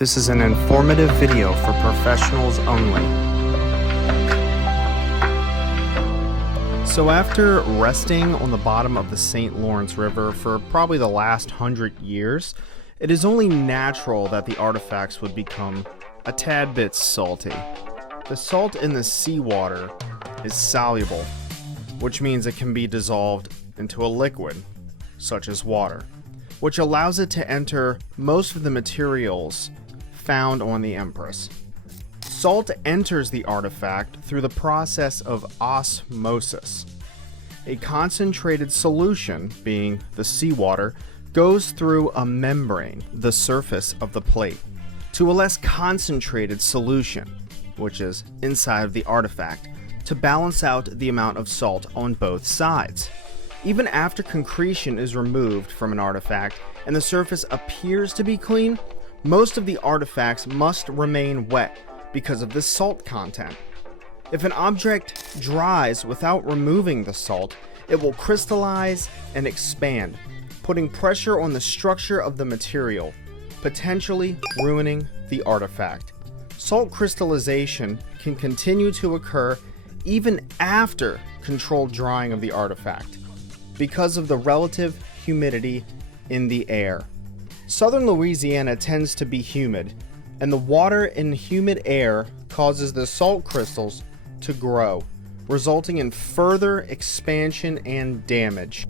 This is an informative video for professionals only. So after resting on the bottom of the St. Lawrence River for probably the last 100 years, it is only natural that the artifacts would become a tad bit salty. The salt in the seawater is soluble, which means it can be dissolved into a liquid, such as water, which allows it to enter most of the materials found on the Empress. Salt enters the artifact through the process of osmosis. A concentrated solution, being the seawater, goes through a membrane, the surface of the plate, to a less concentrated solution, which is inside of the artifact, to balance out the amount of salt on both sides. Even after concretion is removed from an artifact and the surface appears to be clean, most of the artifacts must remain wet because of the salt content. If an object dries without removing the salt, it will crystallize and expand, putting pressure on the structure of the material, potentially ruining the artifact. Salt crystallization can continue to occur even after controlled drying of the artifact because of the relative humidity in the air. Southern Louisiana tends to be humid, and the water in humid air causes the salt crystals to grow, resulting in further expansion and damage.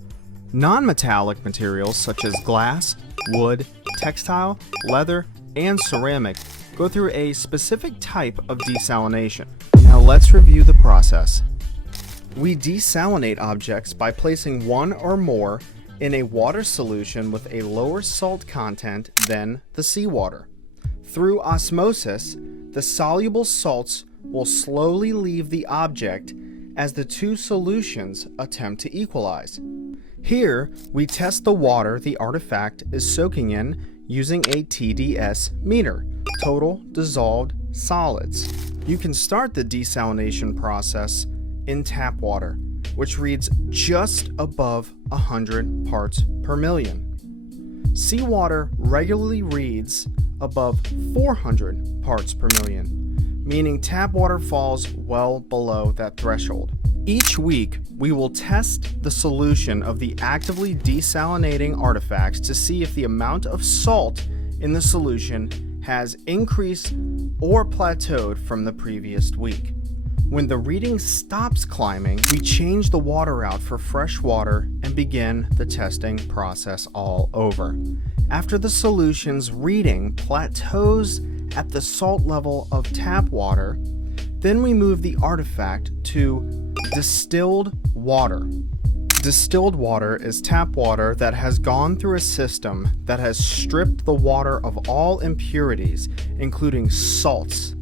Non-metallic materials such as glass, wood, textile, leather, and ceramic go through a specific type of desalination. Now let's review the process. We desalinate objects by placing one or more in a water solution with a lower salt content than the seawater. Through osmosis, the soluble salts will slowly leave the object as the two solutions attempt to equalize. Here, we test the water the artifact is soaking in using a TDS meter, total dissolved solids. You can start the desalination process in tap water, which reads just above 100 parts per million. Seawater regularly reads above 400 parts per million, meaning tap water falls well below that threshold. Each week, we will test the solution of the actively desalinating artifacts to see if the amount of salt in the solution has increased or plateaued from the previous week. When the reading stops climbing, we change the water out for fresh water and begin the testing process all over. After the solution's reading plateaus at the salt level of tap water, then we move the artifact to distilled water. Distilled water is tap water that has gone through a system that has stripped the water of all impurities, including salts,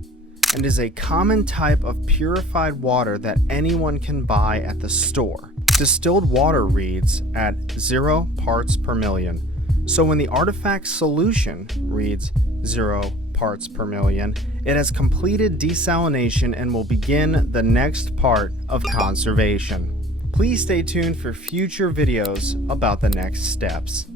and is a common type of purified water that anyone can buy at the store. Distilled water reads at 0 parts per million. So when the artifact solution reads 0 parts per million, it has completed desalination and will begin the next part of conservation. Please stay tuned for future videos about the next steps.